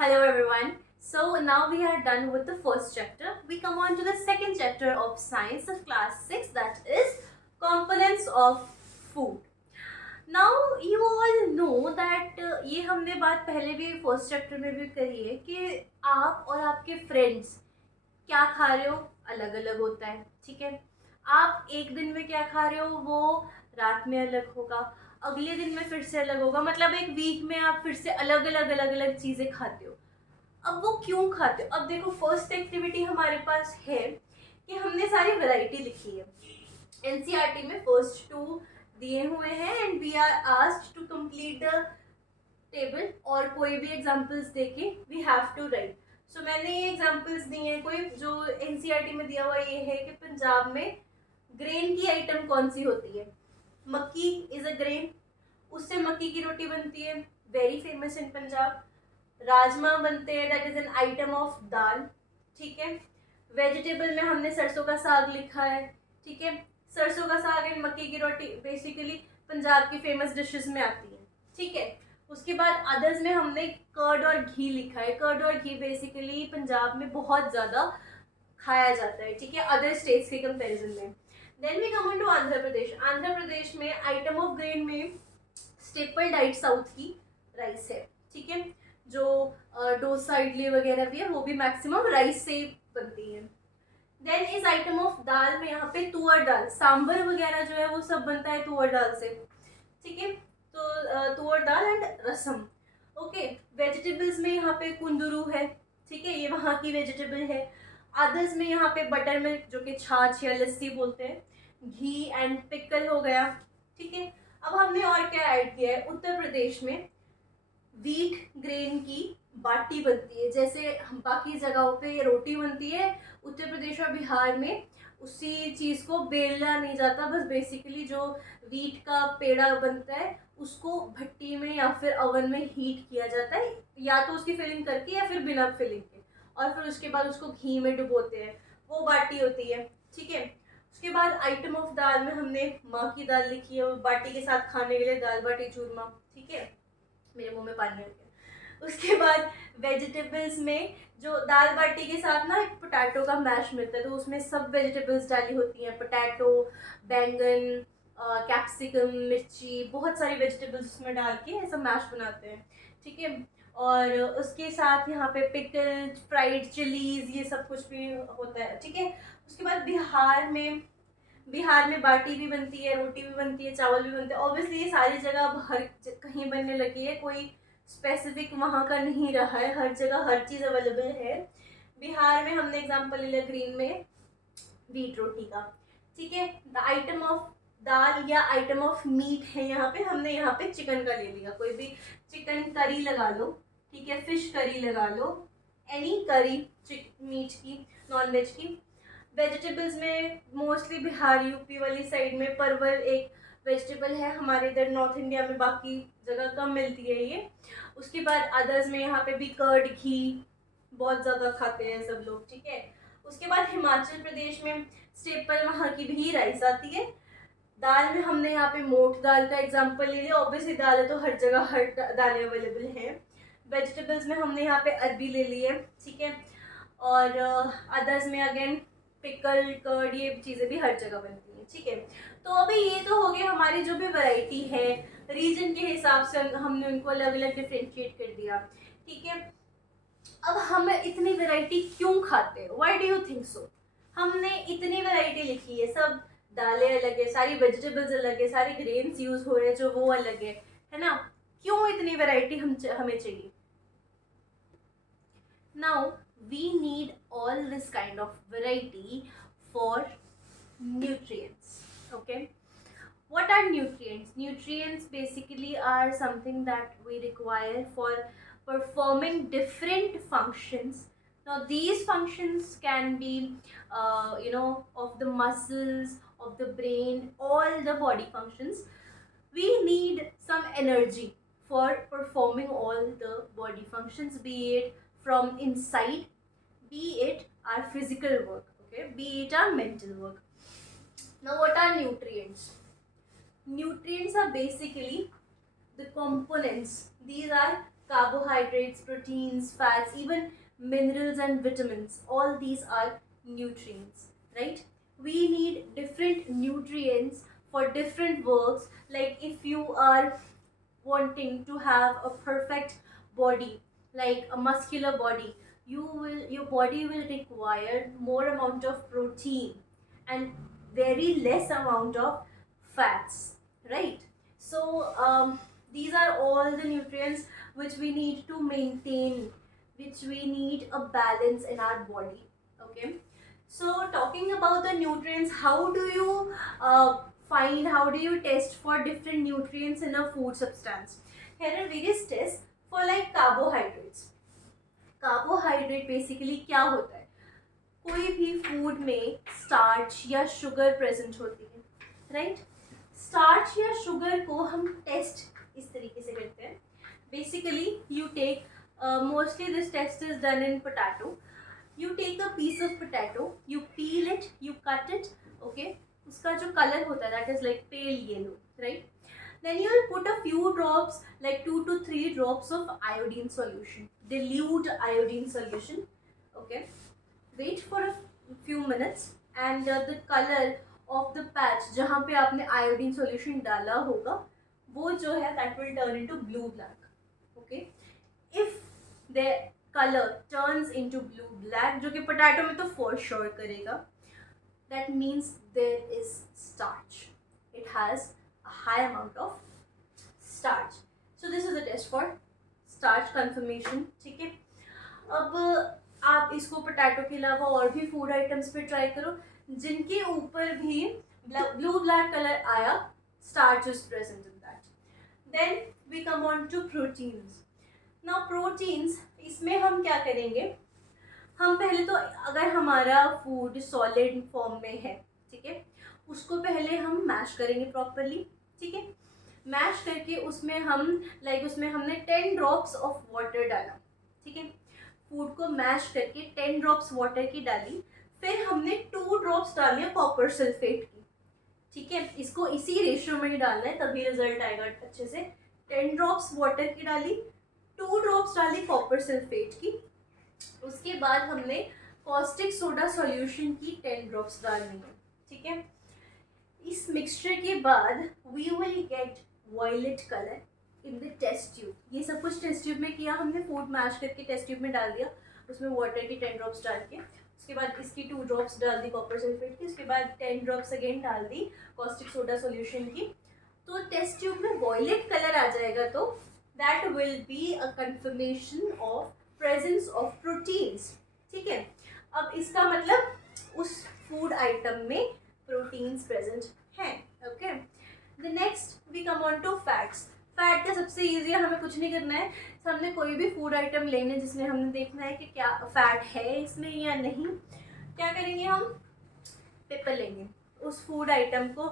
Hello everyone. So now we are done with the first chapter. We come on to the second chapter of science of class 6, that is components of food. Now you all know that ये हमने बात पहले भी first chapter में भी करी है कि आप और आपके फ्रेंड्स क्या खा रहे हो अलग अलग होता है, ठीक है। आप एक दिन में क्या खा रहे हो वो रात में अलग होगा, अगले दिन में फिर से अलग होगा, मतलब एक वीक में आप फिर से अलग अलग चीज़ें खाते हो। अब वो क्यों खाते हो? अब देखो, फर्स्ट एक्टिविटी हमारे पास है कि हमने सारी वैरायटी लिखी है। एनसीईआरटी में फर्स्ट टू दिए हुए हैं and we are asked to complete the table और कोई भी एग्जांपल्स देके we have to write. So मैंने ये एग्जांपल्स दिए हैं, कोई जो एनसीईआरटी में दिया हुआ ये है कि पंजाब में ग्रेन की आइटम कौन सी होती है। मक्की इज अ ग्रेन, उससे मक्की की रोटी बनती है, very famous in Punjab. Rajma बनते हैं, that is an item of dal, ठीक है। वेजिटेबल में हमने सरसों का साग लिखा है, ठीक है। सरसों का साग एंड मक्की की रोटी बेसिकली पंजाब की फेमस डिशेस में आती है, ठीक है। उसके बाद अदर्स में हमने कर्ड और घी लिखा है। कर्ड और घी बेसिकली पंजाब में बहुत ज़्यादा खाया जाता है, ठीक है, अदर स्टेट्स के कंपैरिजन में। Then we come on to Andhra Pradesh. Andhra Pradesh में आइटम ऑफ ग्रेन में स्टेपल डाइट साउथ की राइस है, ठीक है। जो डोसा इडली वगैरह भी है वो भी मैक्सिमम राइस से बनती है। देन इस आइटम ऑफ दाल में यहाँ पे तुअर दाल, सांबर वगैरह जो है वो सब बनता है तुअर दाल से, ठीक है। तो तुअर दाल एंड रसम, ओके। वेजिटेबल्स में यहाँ पे कुंदरू है, ठीक है, ये वहाँ की वेजिटेबल है। अदर्स में यहाँ पे बटर मिल्क जो कि छाछ या लस्सी बोलते हैं, घी एंड पिकल हो गया, ठीक है। अब हमने और क्या ऐड किया है, उत्तर प्रदेश में व्हीट ग्रेन की बाटी बनती है। जैसे बाकी जगहों पे रोटी बनती है, उत्तर प्रदेश और बिहार में उसी चीज़ को बेला नहीं जाता, बस बेसिकली जो व्हीट का पेड़ा बनता है उसको भट्टी में या फिर ओवन में हीट किया जाता है, या तो उसकी फिलिंग करके या फिर बिना फिलिंग के, और फिर उसके बाद उसको घी में डुबोते हैं, वो बाटी होती है, ठीक है। उसके बाद आइटम ऑफ दाल में हमने माँ की दाल लिखी है, बाटी के साथ खाने के लिए दाल बाटी चूरमा, ठीक है। मेरे मुंह में पानी आ गया। उसके बाद वेजिटेबल्स में जो दाल बाटी के साथ ना एक पोटैटो का मैश मिलता है, तो उसमें सब वेजिटेबल्स डाली होती हैं, पोटैटो, बैंगन, कैप्सिकम, मिर्ची, बहुत सारी वेजिटेबल्स उसमें डाल के ऐसा मैश बनाते हैं, ठीक है। और उसके साथ यहाँ पे पिकल, फ्राइड चिलीज, ये सब कुछ भी होता है, ठीक है। उसके बाद बिहार में बाटी भी बनती है, रोटी भी बनती है, चावल भी बनते हैं। ऑब्वियसली ये सारी जगह अब हर कहीं बनने लगी है, कोई स्पेसिफिक वहाँ का नहीं रहा है, हर जगह हर चीज़ अवेलेबल है। बिहार में हमने एग्जांपल ले लिया ग्रीन में व्हीट रोटी का, ठीक है। द आइटम ऑफ दाल या आइटम ऑफ मीट है, यहाँ पे हमने यहाँ पे चिकन का ले लिया, कोई भी चिकन करी लगा लो, ठीक है, फिश करी लगा लो, एनी करी मीट की, नॉन वेज की। वेजिटेबल्स में मोस्टली बिहार यूपी वाली साइड में परवल एक वेजिटेबल है, हमारे इधर नॉर्थ इंडिया में बाकी जगह कम मिलती है ये। उसके बाद अदर्स में यहाँ पे भी कर्ड घी बहुत ज़्यादा खाते हैं सब लोग, ठीक है। उसके बाद हिमाचल प्रदेश में स्टेपल वहाँ की भी राइस आती है। दाल में हमने यहाँ पे मोठ दाल का एग्जाम्पल ले लिया, ऑब्वियसली दाल है तो हर जगह हर दालें अवेलेबल हैं। वेजिटेबल्स में हमने यहाँ पे अरबी ले ली है, ठीक है। और अदर्स में अगेन पिकल, कर्ड, ये चीज़ें भी हर जगह बनती हैं, ठीक है। तो अभी ये तो हो गई हमारी जो भी वैरायटी है, रीजन के हिसाब से हमने उनको अलग अलग डिफ्रेंशिएट कर दिया, ठीक है। अब हम इतनी वैरायटी क्यों खाते हैं, why do you think so? हमने इतनी वैरायटी लिखी है, सब दालें अलग है, सारी वेजिटेबल्स अलग है, सारे ग्रेन्स यूज हो रहे हैं जो वो अलग है ना। क्यों इतनी वैरायटी हमें चाहिए? Now we need all this kind of variety for nutrients. Okay, what are nutrients? Nutrients basically are something that we require for performing different functions. Now these functions can be of the muscles, of the brain, all the body functions. We need some energy for performing all the body functions, be it from inside, be it our physical work, okay, be it our mental work. Now what are nutrients? Nutrients are basically the components, these are carbohydrates, proteins, fats, even minerals and vitamins. All these are nutrients, right? We need different nutrients for different works. Like if you are wanting to have a perfect body, like a muscular body, your body will require more amount of protein and very less amount of fats, right? So these are all the nutrients which we need to maintain, which we need a balance in our body. Okay, so talking about the nutrients, how do you how do you test for different nutrients in a food substance? Here are various tests for like carbohydrates. Carbohydrate basically क्या होता है? कोई भी food में starch या sugar present होती है, right? Starch या शुगर को हम टेस्ट इस तरीके से करते हैं. Basically you take, mostly this test is done in potato. You take a piece of potato, you peel it, you cut it, okay. उसका जो कलर होता है that is like pale yellow, right? Then you will put a few drops, like 2 to 3 drops of iodine solution, dilute iodine solution, okay. Wait for a few minutes and the color of the patch जहाँ पे आपने iodine solution डाला होगा वो जो है that will turn into blue black, okay. If the color turns into blue black, जो कि potato में तो for sure करेगा, that means there is starch. It has a high amount of starch. So this is a test for starch confirmation. ठीक है, अब आप इसको पोटैटो के अलावा और भी फूड आइटम्स पे ट्राई करो जिनके ऊपर भी ब्लू ब्लैक कलर आया, starch is present in that. Then we come on to proteins. Now proteins, इसमें हम क्या करेंगे? हम पहले तो अगर हमारा फूड सॉलिड फॉर्म में है, ठीक है, उसको पहले हम मैश करेंगे प्रॉपरली, ठीक है. मैश करके उसमें हम उसमें हमने 10 ड्रॉप्स ऑफ वाटर डाला, ठीक है. फूड को मैश करके 10 ड्रॉप्स वाटर की डाली, फिर हमने 2 ड्रॉप्स डाली कॉपर सल्फेट की, ठीक है. इसको इसी रेशियो में ही डालना है तभी रिजल्ट आएगा अच्छे से. 10 ड्रॉप्स वाटर की डाली, 2 ड्रॉप्स डाली कॉपर सल्फेट की, उसके बाद हमने कॉस्टिक सोडा सॉल्यूशन की 10 ड्रॉप्स डालनी है, ठीक है. इस मिक्सचर के बाद we will get violet colour in the test tube. ये सब कुछ टेस्ट ट्यूब में किया हमने, फूड मैश करके टेस्ट ट्यूब में डाल दिया, उसमें वाटर की 10 ड्रॉप्स डाल के, उसके बाद इसकी 2 ड्रॉप्स डाल दी कॉपर सल्फेट की, उसके बाद 10 ड्रॉप्स अगेन डाल दी कॉस्टिक सोडा सॉल्यूशन की. तो टेस्ट ट्यूब में वायलेट कलर आ जाएगा, तो that will be a confirmation of presence of proteins, ठीक है. अब इसका मतलब उस फूड आइटम में प्रोटीन्स प्रेजेंट हैं, okay. The next we come on to fats. Fat का सबसे ईजी है, हमें कुछ नहीं करना है. हमने कोई भी फूड आइटम लेने जिसमें हमने देखना है कि क्या फैट है इसमें या नहीं. क्या करेंगे? हम पेपर लेंगे, उस फूड आइटम को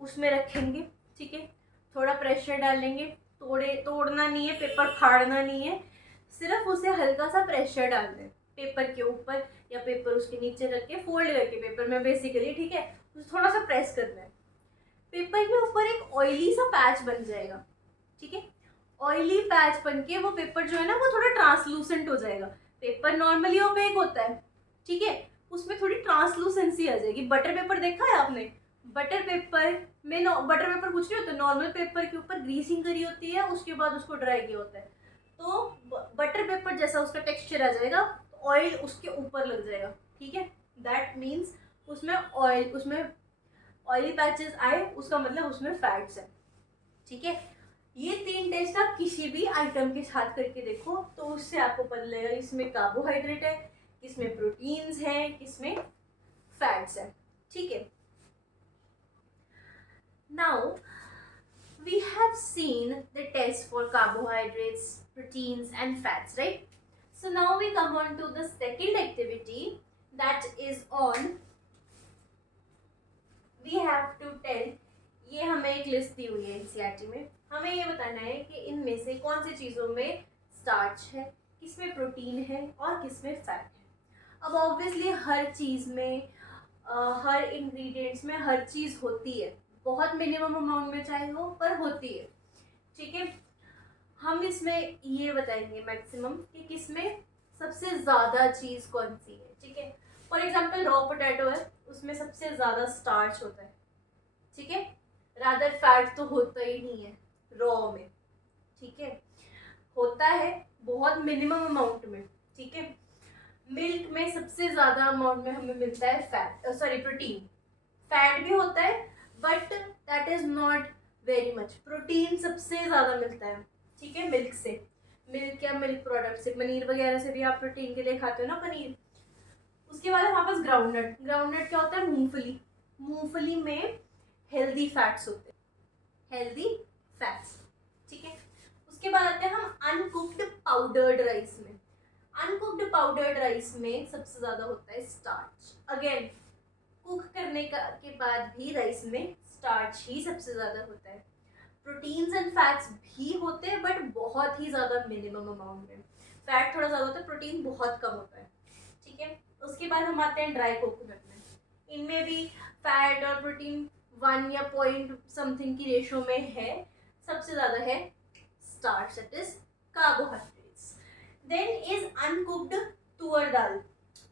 उसमें रखेंगे, ठीक है. थोड़ा प्रेशर डालेंगे, तोड़ना नहीं है, पेपर फाड़ना नहीं है, सिर्फ उसे हल्का सा प्रेशर डाल दें पेपर के ऊपर या पेपर उसके नीचे रख के फोल्ड करके पेपर में बेसिकली, ठीक है. उसे थोड़ा सा प्रेस करना है, पेपर के ऊपर एक ऑयली सा पैच बन जाएगा, ठीक है. ऑयली पैच बन के वो पेपर जो है ना वो थोड़ा ट्रांसलूसेंट हो जाएगा. पेपर नॉर्मली ओपेक होता है, ठीक है, उसमें थोड़ी ट्रांसलूसेंसी आ जाएगी. बटर पेपर देखा है आपने? बटर पेपर में बटर पेपर कुछ नहीं होता, नॉर्मल पेपर के ऊपर ग्रीसिंग करी होती है, उसके बाद उसको ड्राई किया होता है, तो बटर पेपर जैसा उसका टेक्सचर आ जाएगा, ऑयल उसके ऊपर लग जाएगा, ठीक है. दैट मीन्स उसमें ऑयली पैचेस आए, उसका मतलब उसमें फैट्स है, ठीक है. ये 3 टेस्ट आप किसी भी आइटम के साथ करके देखो तो उससे आपको पता लगेगा इसमें कार्बोहाइड्रेट है, किसमें प्रोटीन्स हैं, किसमें फैट्स है, ठीक है. Now we have seen the test for carbohydrates, proteins and fats, right? So now we come on to the second activity, that is on, we have to tell, ये हमें एक लिस्ट दी हुई है एनसीईआरटी में, हमें ये बताना है कि इनमें से कौन सी चीज़ों में स्टार्च है, किसमें प्रोटीन है और किसमें फैट है. अब ऑब्वियसली हर चीज़ में हर इंग्रेडिएंट्स में हर चीज़ होती है, बहुत मिनिमम अमाउंट में चाहे हो पर होती है, ठीक है. हम इसमें ये बताएंगे मैक्सिमम कि किसमें सबसे ज़्यादा चीज़ कौन सी है, ठीक है। फॉर एग्जाम्पल रॉ पोटैटो है, उसमें सबसे ज़्यादा स्टार्च होता है, ठीक है। रादर फैट तो होता ही नहीं है रॉ में, ठीक है, होता है बहुत मिनिमम अमाउंट में, ठीक है। मिल्क में सबसे ज़्यादा अमाउंट में हमें मिलता है फैट, सॉरी प्रोटीन। फैट भी होता है but that is not very much. Protein सबसे ज़्यादा मिलता है, ठीक है, मिल्क से, मिल्क या मिल्क प्रोडक्ट से, पनीर वगैरह से भी आप प्रोटीन के लिए खाते हो ना पनीर। उसके बाद हमारे पास ग्राउंडनट। ग्राउंडनट क्या होता है? मूंगफली। मूंगफली में हेल्दी फैट्स होते हैं, हेल्दी फैट्स, ठीक है। उसके बाद आते हैं हम अनकुक्ड पाउडर्ड राइस में। अनकुक्ड पाउडर्ड राइस में सबसे ज़्यादा होता है स्टार्च। अगेन कुक करने के बाद भी राइस में स्टार्च ही सबसे ज़्यादा होता है। प्रोटीन्स एंड फैट्स भी होते हैं बट बहुत ही ज़्यादा मिनिमम अमाउंट में। फैट थोड़ा ज़्यादा होता है, प्रोटीन बहुत कम होता है, ठीक है। उसके बाद हम आते हैं ड्राई कोकोनट में। इनमें भी फैट और प्रोटीन 1 या पॉइंट समथिंग की रेशो में है। सबसे ज़्यादा है starch, that is carbohydrates. Then is uncooked tuar dal.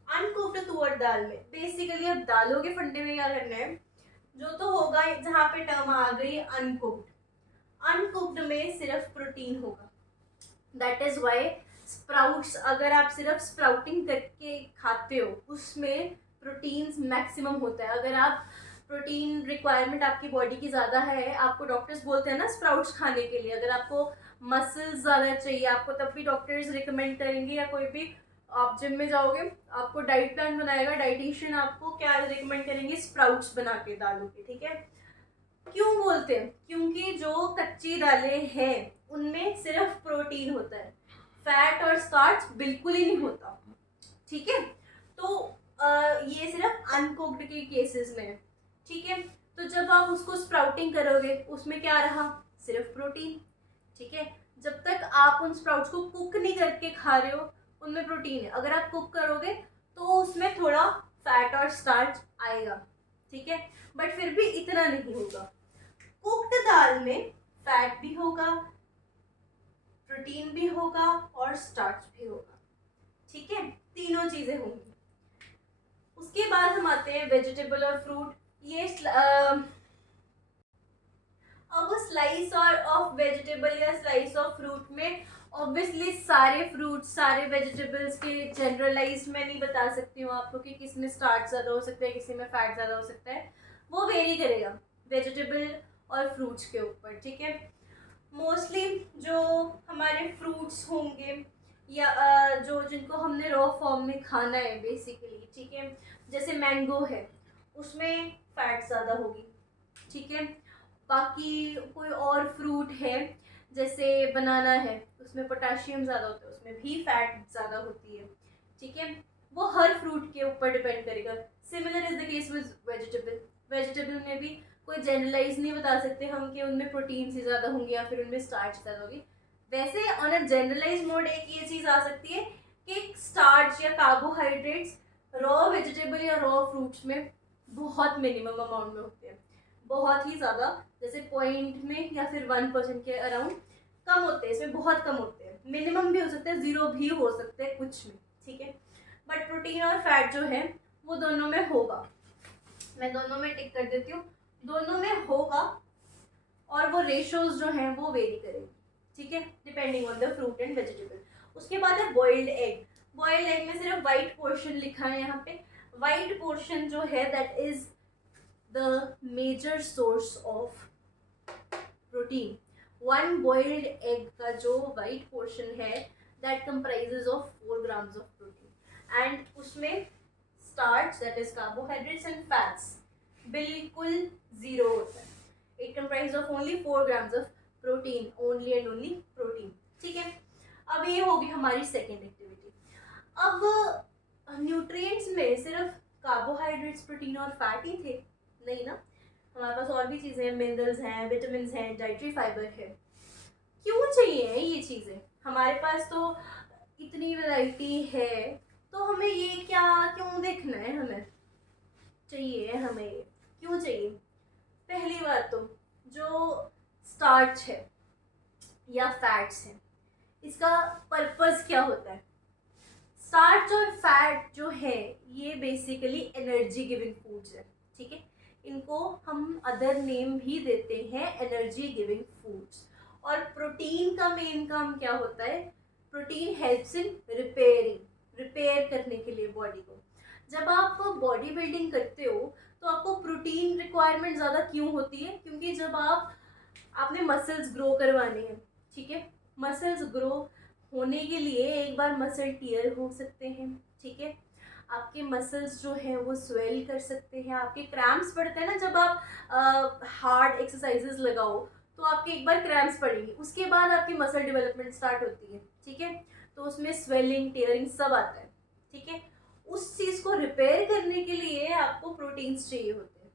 Uncooked tuar दाल में बेसिकली अब दालों के फंडे में क्या करना है, जो तो होगा, जहाँ पे टर्म आ गई अनकुक्ड, अनकुक्ड में सिर्फ प्रोटीन होगा। दैट इज वाई स्प्राउट्स, अगर आप सिर्फ स्प्राउटिंग करके खाते हो उसमें प्रोटीन्स मैक्सिमम होता है। अगर आप प्रोटीन रिक्वायरमेंट आपकी बॉडी की ज़्यादा है, आपको डॉक्टर्स बोलते हैं ना स्प्राउट्स खाने के लिए, अगर आपको मसल्स ज़्यादा चाहिए आपको, तब भी डॉक्टर्स रिकमेंड करेंगे, या कोई भी आप जिम में जाओगे आपको डाइट प्लान बनाएगा डाइटिशियन, आपको क्या रिकमेंड करेंगे? स्प्राउट्स बना के दालों के, ठीक है। क्यों बोलते हैं? क्योंकि जो कच्ची दालें हैं उनमें सिर्फ प्रोटीन होता है, फैट और स्टार्च बिल्कुल ही नहीं होता, ठीक है। तो ये सिर्फ अनकुक्ड के केसेस में है, ठीक है। तो जब आप उसको स्प्राउटिंग करोगे उसमें क्या रहा? सिर्फ प्रोटीन, ठीक है। जब तक आप उन स्प्राउट्स को कुक नहीं करके खा रहे हो उनमें प्रोटीन है। अगर आप कुक करोगे तो उसमें थोड़ा फैट और स्टार्च आएगा, ठीक है, बट फिर भी इतना नहीं होगा। कुक्ड दाल में फैट भी होगा, प्रोटीन भी होगा और स्टार्च भी होगा, ठीक है, तीनों चीजें होंगी। उसके बाद हम आते हैं वेजिटेबल और फ्रूट। ये अब स्लाइस और ऑफ वेजिटेबल या स्लाइस ऑफ फ्रूट में ऑब्वियसली सारे फ्रूट्स सारे वेजिटेबल्स के जनरलाइज मैं नहीं बता सकती हूँ आपको कि किस में स्टार्च ज़्यादा हो सकता है, किसी में फैट ज़्यादा हो सकता है, वो वेरी करेगा वेजिटेबल और फ्रूट्स के ऊपर, ठीक है। मोस्टली जो हमारे फ्रूट्स होंगे या जो जिनको हमने रॉ फॉर्म में खाना है बेसिकली, ठीक है, जैसे मैंगो है उसमें फैट ज़्यादा होगी, ठीक है। बाकी कोई और फ्रूट है जैसे बनाना है उसमें पोटेशियम ज़्यादा होता है, उसमें भी फैट ज़्यादा होती है, ठीक है। वो हर फ्रूट के ऊपर डिपेंड करेगा। Similar is the case with vegetable. Vegetable में भी कोई जनरलाइज नहीं बता सकते हम कि उनमें प्रोटीन ही ज़्यादा होंगे या फिर उनमें स्टार्च ज़्यादा होगी। वैसे ऑन अ जनरलाइज मोड एक ये चीज़ आ सकती है कि स्टार्च या कार्बोहाइड्रेट्स रॉ वेजिटेबल या रॉ फ्रूट्स में बहुत मिनिमम अमाउंट में होते हैं, बहुत ही ज़्यादा, जैसे पॉइंट में या फिर 1% के अराउंड कम होते हैं, इसमें बहुत कम होते हैं। मिनिमम भी हो सकते हैं, ज़ीरो भी हो सकते हैं कुछ में, ठीक है। बट प्रोटीन और फैट जो है वो दोनों में होगा। मैं दोनों में टिक कर देती हूँ, दोनों में होगा और वो रेशोज जो हैं वो वेरी करेगी, ठीक है, depending on the fruit and vegetable. उसके बाद है बॉइल्ड एग। बॉइल्ड एग में सिर्फ वाइट पोर्शन लिखा है यहाँ पे। वाइट पोर्शन जो है that is the major source of protein. One boiled egg का जो white portion है that comprises of 4 grams of protein and उसमें starch that is carbohydrates and fats बिल्कुल zero होता है. It comprises of only 4 grams of protein, only and only protein. ठीक है, अब ये होगी हमारी सेकेंड एक्टिविटी। अब न्यूट्रिएंट्स में सिर्फ कार्बोहाइड्रेट्स प्रोटीन और फैट ही थे? नहीं ना, हमारे पास और भी चीज़ें हैं, मिनरल्स हैं, विटामिन हैं, डाइटरी फाइबर है। क्यों चाहिए ये चीज़ें? हमारे पास तो इतनी वैरायटी है, तो हमें ये क्या क्यों देखना है? हमें चाहिए, हमें ये क्यों चाहिए? पहली बात तो जो स्टार्च है या फैट्स हैं, इसका पर्पस क्या होता है? स्टार्च और फैट जो है ये बेसिकली एनर्जी गिविंग फूड्स है, ठीक है। इनको हम अदर नेम भी देते हैं एनर्जी गिविंग फूड्स। और प्रोटीन का मेन काम क्या होता है? Protein helps in repairing, repair करने के लिए बॉडी को। जब आप बॉडी बिल्डिंग करते हो तो आपको प्रोटीन रिक्वायरमेंट ज़्यादा क्यों होती है? क्योंकि जब आपने मसल्स ग्रो करवाने हैं, ठीक है, मसल्स ग्रो होने के लिए एक बार मसल टीयर हो सकते हैं, ठीक है, आपके मसल्स जो हैं वो स्वेल कर सकते हैं, आपके क्रैम्प्स पड़ते हैं ना जब आप हार्ड एक्सरसाइजेस लगाओ तो आपके एक बार क्रैम्प्स पड़ेंगे, उसके बाद आपकी मसल डेवलपमेंट स्टार्ट होती है, ठीक है, तो उसमें स्वेलिंग टीयरिंग सब आता है, ठीक है। उस चीज़ को रिपेयर करने के लिए आपको प्रोटीन्स चाहिए होते हैं,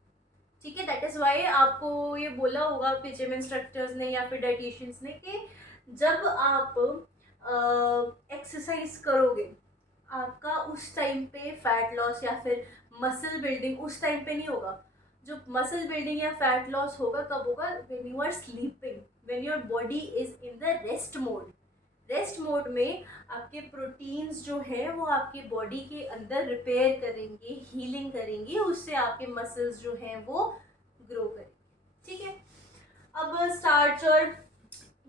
ठीक है। दैट इज़ वाई आपको ये बोला होगा आपके जिम इंस्ट्रक्टर्स ने या फिर डाइटिशियंस ने कि जब आप एक्सरसाइज करोगे आपका उस टाइम पे फैट लॉस या फिर मसल बिल्डिंग उस टाइम पे नहीं होगा। जो मसल बिल्डिंग या फैट लॉस होगा कब होगा? When you are sleeping, when your body is in the rest mode. Rest mode में आपके प्रोटीन्स जो है वो आपके बॉडी के अंदर रिपेयर करेंगे, हीलिंग करेंगे, उससे आपके मसल्स जो हैं वो ग्रो करेंगे, ठीक है। अब स्टार्च और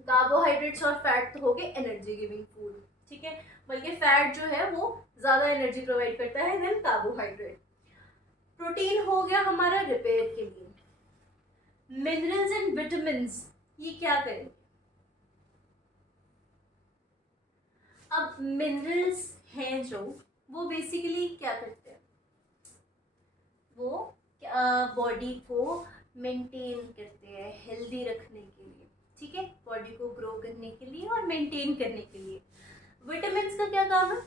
कार्बोहाइड्रेट्स और फैट तो हो गए एनर्जी गिविंग फूड, ठीक है, बल्कि फैट जो है वो ज़्यादा एनर्जी प्रोवाइड करता है देन कार्बोहाइड्रेट। प्रोटीन हो गया हमारा रिपेयर के लिए। मिनरल्स एंड विटामिन ये क्या करेंगे? अब मिनरल्स हैं जो वो बेसिकली क्या करते हैं? वो बॉडी को मेंटेन करते हैं हेल्दी रखने के लिए, ठीक है, बॉडी को ग्रो करने के लिए और मेंटेन करने के लिए। विटामिन का क्या काम है?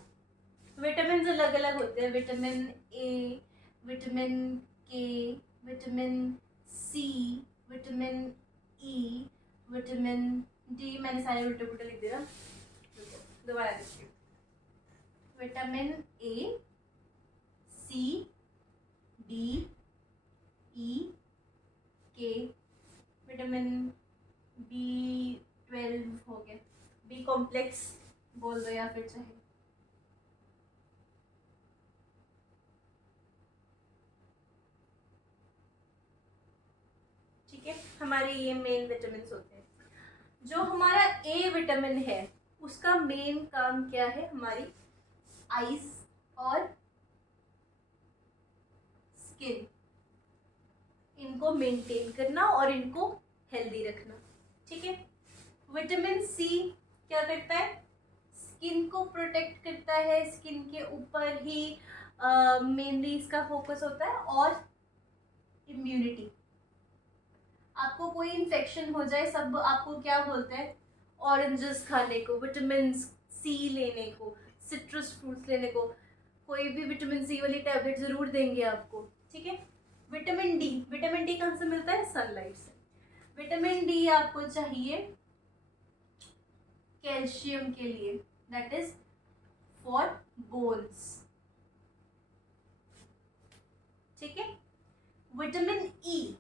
विटामिन अलग अलग होते हैं, vitamin A, vitamin K, vitamin C, vitamin E, vitamin D. मैंने सारे उल्टे पुल्टे लिख दिया, दोबारा लिखती हूँ। विटामिन ए, सी, डी, ई, के, विटामिन B12 हो गया, बी कॉम्प्लेक्स बोल दो या फिर चाहे, ठीक है। हमारे ये मेन विटामिन होते हैं। जो हमारा ए विटामिन है उसका मेन काम क्या है? हमारी आईज और स्किन, इनको मेंटेन करना और इनको हेल्दी रखना, ठीक है। विटामिन सी क्या करता है? स्किन को प्रोटेक्ट करता है, स्किन के ऊपर ही मेनली इसका फोकस होता है। और इम्यूनिटी, आपको कोई इन्फेक्शन हो जाए सब आपको क्या बोलते हैं? ऑरेंजेस खाने को, विटामिन सी लेने को, सिट्रस फ्रूट्स लेने को, कोई भी विटामिन सी वाली टैबलेट ज़रूर देंगे आपको, ठीक है। विटामिन डी, विटामिन डी कहाँ से मिलता है? सनलाइट से। विटामिन डी आपको चाहिए कैल्शियम के लिए, दैट इज फॉर बोन्स, ठीक है। विटामिन ई,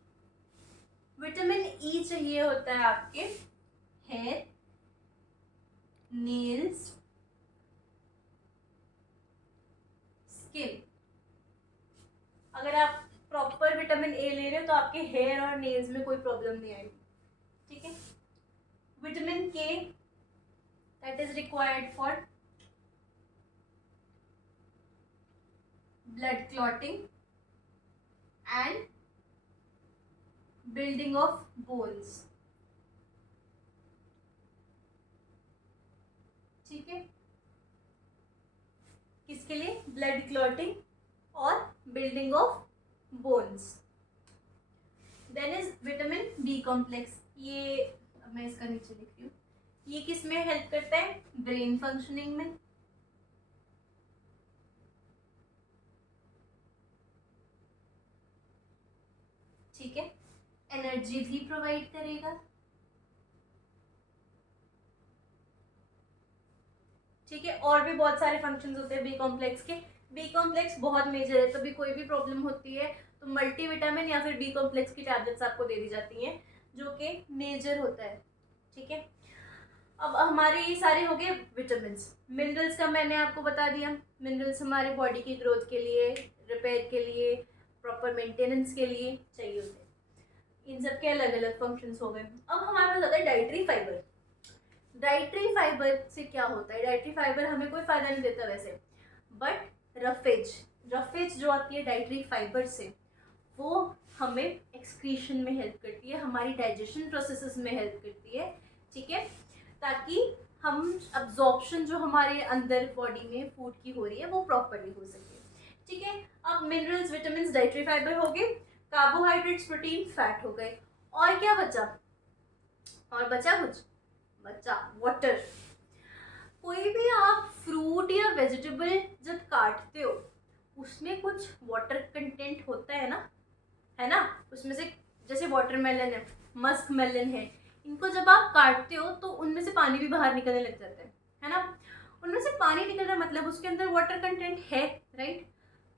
विटामिन ई चाहिए होता है आपके हेयर, नेल्स, स्किन। अगर आप प्रॉपर विटामिन ए ले रहे हो तो आपके हेयर और नेल्स में कोई प्रॉब्लम नहीं आएगी, ठीक है। Vitamin K, that is required for blood clotting and building of bones, ठीक है। किसके लिए? ब्लड क्लॉटिंग और building of bones. Then is vitamin B complex, ये अब मैं इसका नीचे लिख रही हूँ, ये किस में हेल्प करता है? ब्रेन फंक्शनिंग में, ठीक है। एनर्जी भी प्रोवाइड करेगा, ठीक है। और भी बहुत सारे फंक्शंस होते हैं बी कॉम्प्लेक्स के। बी कॉम्प्लेक्स बहुत मेजर है, कभी कोई भी प्रॉब्लम होती है तो मल्टीविटामिन या फिर बी कॉम्प्लेक्स की टैबलेट्स आपको दे दी जाती हैं जो कि मेजर होता है, ठीक है। अब हमारे ये सारे हो गए विटामिन्स। मिनरल्स का मैंने आपको बता दिया, मिनरल्स हमारे बॉडी की ग्रोथ के लिए, रिपेयर के लिए, प्रॉपर मेंटेनेंस के लिए चाहिए होते हैं। इन सब के अलग अलग फंक्शंस हो गए। अब हमारे पास आता है डाइटरी फाइबर। डाइटरी फाइबर से क्या होता है? डाइटरी फाइबर हमें कोई फायदा नहीं देता वैसे, बट रफेज, रफेज जो आती है डाइटरी फाइबर से, वो हमें एक्सक्रीशन में हेल्प करती है, हमारी डाइजेशन प्रोसेसेस में हेल्प करती है, ठीक है, ताकि हम अब्जॉर्प्शन जो हमारे अंदर बॉडी में फूड की हो रही है वो प्रॉपरली हो सके, ठीक है। अब मिनरल्स, विटामिन, डाइटरी फाइबर हो गए, कार्बोहाइड्रेट्स, प्रोटीन, फैट हो गए, और क्या बचा? और बचा कुछ? बचा वाटर। कोई भी आप फ्रूट या वेजिटेबल जब काटते हो उसमें कुछ वाटर कंटेंट होता है ना, उसमें से, जैसे वाटरमेलन है, मस्क मेलन है, इनको जब आप काटते हो तो उनमें से पानी भी बाहर निकलने लग जाता है ना। उनमें से पानी निकल रहा है मतलब उसके अंदर वाटर कंटेंट है, राइट।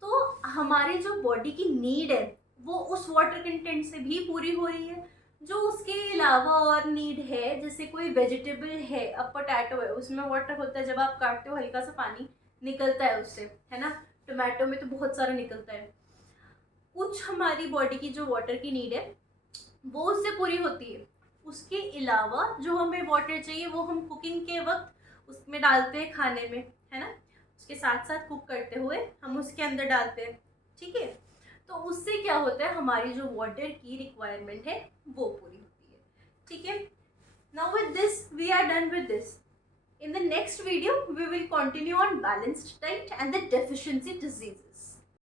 तो हमारी जो बॉडी की नीड है वो उस वाटर कंटेंट से भी पूरी हो रही है। जो उसके अलावा और नीड है, जैसे कोई वेजिटेबल है, अब पोटैटो है, उसमें वाटर होता है, जब आप काटते हो हल्का सा पानी निकलता है उससे, है ना। टोमेटो में तो बहुत सारा निकलता है। कुछ हमारी बॉडी की जो वाटर की नीड है वो उससे पूरी होती है। उसके अलावा जो हमें वाटर चाहिए वो हम कुकिंग के वक्त उसमें डालते हैं खाने में, है ना, उसके साथ साथ कुक करते हुए हम उसके अंदर डालते हैं, ठीक है। तो उससे क्या होता है, हमारी जो वाटर की रिक्वायरमेंट है वो पूरी होती है, ठीक है। Now with this we are done with this. In the next video, we will continue on balanced diet and the deficiency diseases.